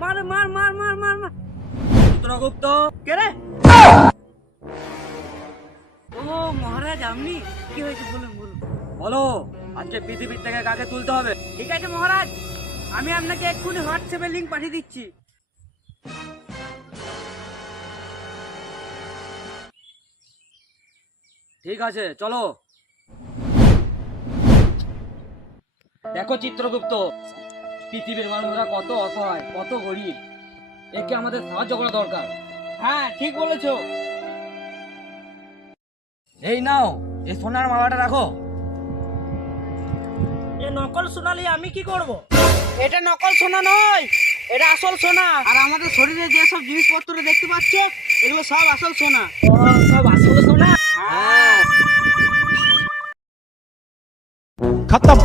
মার মার মার মার মার মার। চিত্রগুপ্ত কে রে? ও মহারাজ, আপনি? কি হয়েছে বলুন বলুন। বলো, আজকে পৃথিবীর থেকে কাকে তুলতে হবে? ঠিক আছে মহারাজ, আমি আপনাকে এক্ষুনি হোয়াটসঅ্যাপে লিঙ্ক পাঠিয়ে দিচ্ছি। ঠিক আছে, চলো। দেখো চিত্রগুপ্ত, পৃথিবীর মানুষরা কত অসহায়, কত গরিব। একে আমাদের সাহায্য করা দরকার। হ্যাঁ ঠিক বলেছো। এই নাও, এই সোনার মালাটা রাখো। এ নকল সোনা নিয়ে আমি কি করব? এটা নকল সোনা নয়, এটা আসল সোনা। আর আমাদের শরীরে যে সব জিনিসপত্র দেখতে পাচ্ছ, এগুলো সব আসল সোনা। ও, সব আসল সোনা? হ্যাঁ। खत्म